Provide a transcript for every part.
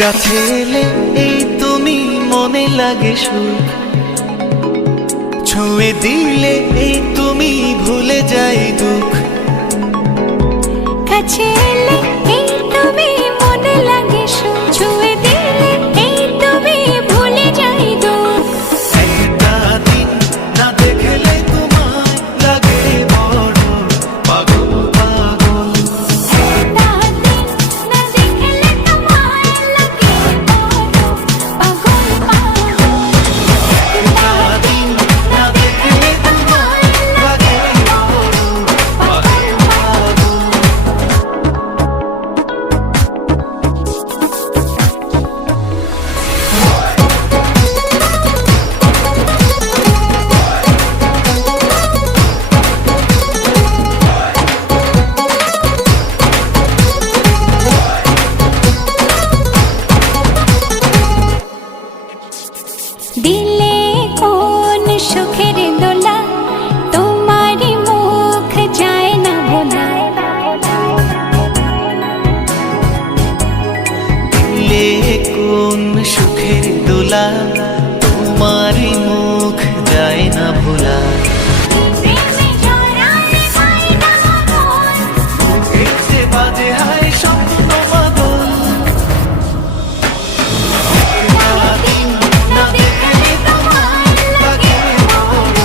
কাছে এলে এই তুমি মনে লাগে সুখ, ছুঁয়ে দিলে এই তুমি ভুলে যাই দুঃখ। কাছে এলে এই তুমি মনে লাগে সুখ, ছুঁয়ে দিলে এই তুমি ভুলে যাই দুঃখ। একটা দিন না দেখলে তোমায় লাগে বড় পাগল পাগল। একটা দিন না দেখলে তোমায় লাগে বড় পাগল পাগল। একটা দিন না দেখলে তোমায় লাগে বড় পাগল পাগল। দিলে কোন সুখের দোলা, তোমারই মুখ যায় না ভোলা। দিলে কোন সুখের দোলা, তোমারই মুখ যায় না ভোলা। প্রেমে জড়ালে হয় না মন, বুকের যে বাজে হায় স্বপ্ন পাগল। একটা দিন না দেখলে তোমায় লাগে বড়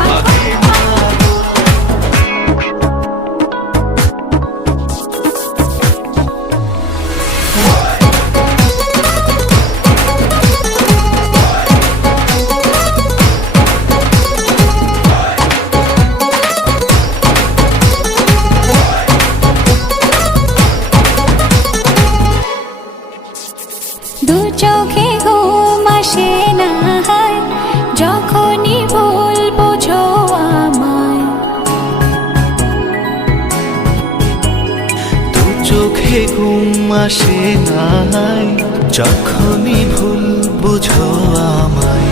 পাগল পাগল। দু চোখে ঘুম আসে না হয়, যখনই ভুল বোঝো আমায়। দু চোখে ঘুম আসে না, যখনই ভুল বুঝো আমায়।